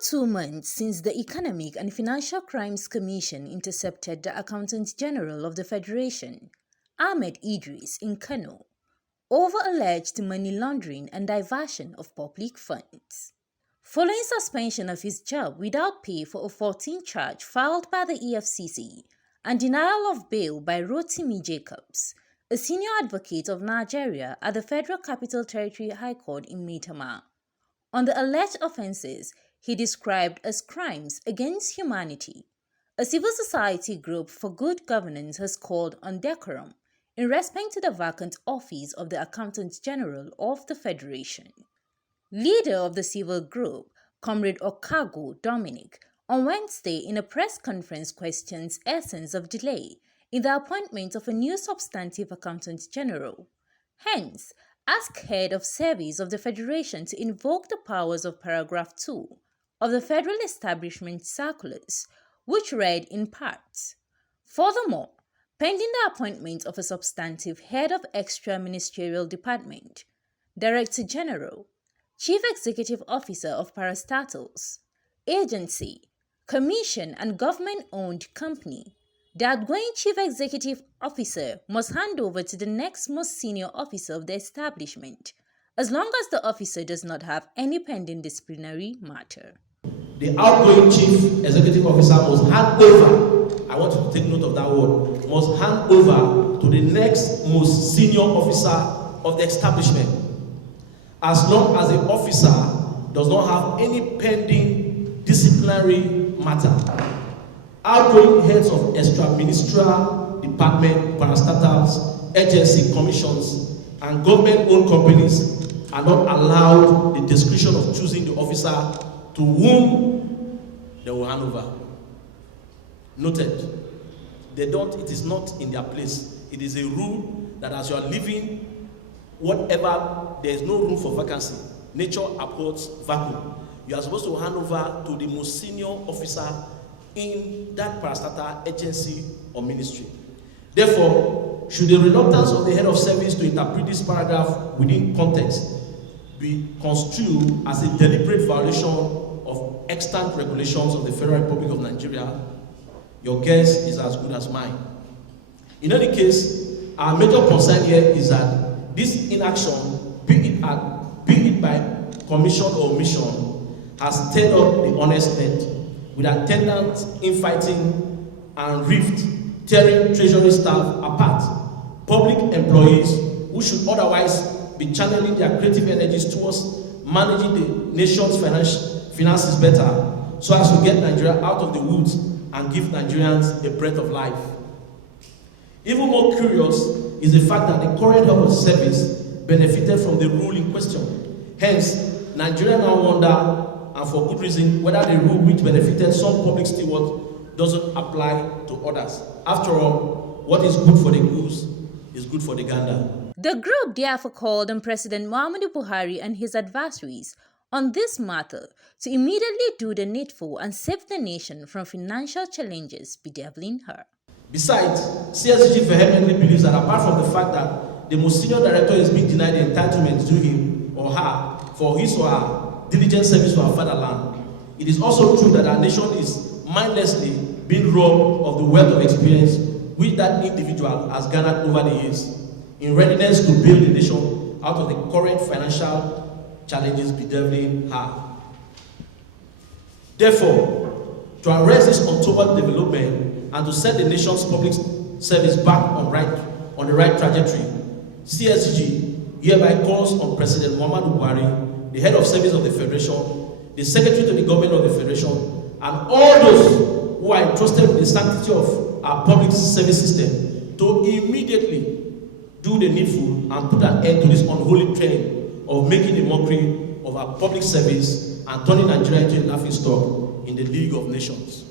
2 months since the Economic and Financial Crimes Commission intercepted the Accountant General of the Federation, Ahmed Idris, in Kano, over alleged money laundering and diversion of public funds. Following suspension of his job without pay for a 14th charge filed by the EFCC and denial of bail by Rotimi Jacobs, a senior advocate of Nigeria at the Federal Capital Territory High Court in Maitama, on the alleged offenses he described as crimes against humanity, a civil society group for good governance has called on decorum in respect to the vacant office of the Accountant General of the Federation. Leader of the civil group, Comrade Okago Dominic, on Wednesday in a press conference questions essence of delay in the appointment of a new substantive Accountant General. Hence, asked head of service of the Federation to invoke the powers of paragraph 2 of the Federal Establishment Circulars, which read in part, "Furthermore, pending the appointment of a substantive head of extra ministerial department, Director General, Chief Executive Officer of parastatals, agency, commission and government-owned company, the outgoing Chief Executive Officer must hand over to the next most senior officer of the establishment, as long as the officer does not have any pending disciplinary matter. The outgoing Chief Executive Officer must hand over, I want you to take note of that word, must hand over to the next most senior officer of the establishment, as long as the officer does not have any pending disciplinary matter. Outgoing heads of extra-ministerial department, parastatals, agency, commissions, and government-owned companies are not allowed the discretion of choosing the officer to whom they will hand over. Noted, they don't, it is not in their place. It is a rule that as you are leaving, whatever, there is no room for vacancy. Nature abhors vacuum. You are supposed to hand over to the most senior officer in that parastatal agency or ministry. Therefore, should the reluctance of the head of service to interpret this paragraph within context be construed as a deliberate violation of extant regulations of the Federal Republic of Nigeria, your guess is as good as mine. In any case, our major concern here is that this inaction, be it by commission or omission, has stirred up the honest net, with attendant infighting and rift tearing treasury staff apart. Public employees who should otherwise be channeling their creative energies towards managing the nation's finances better, so as to get Nigeria out of the woods and give Nigerians a breath of life. Even more curious is the fact that the current head of service benefited from the rule in question. Hence, Nigeria now wonder, and for good reason, whether the rule which benefited some public stewards doesn't apply to others. After all, what is good for the goose is good for the gander. The group therefore called on President Muhammadu Buhari and his adversaries on this matter to immediately do the needful and save the nation from financial challenges bedeviling her. Besides, Csggg vehemently believes that apart from the fact that the most senior director is being denied the entitlement to him or her for his or her diligent service to our fatherland, it is also true that our nation is mindlessly being robbed of the wealth of experience which that individual has garnered over the years in readiness to build the nation out of the current financial challenges bedeviling her. Therefore, to arrest this untoward development and to set the nation's public service back on the right trajectory, Csggg hereby calls on President Muhammadu Buhari, the head of service of the Federation, the Secretary to the Government of the Federation, and all those who are entrusted with the sanctity of our public service system to immediately do the needful and put an end to this unholy trend of making a mockery of our public service and turning Nigeria into a laughing stock in the League of Nations.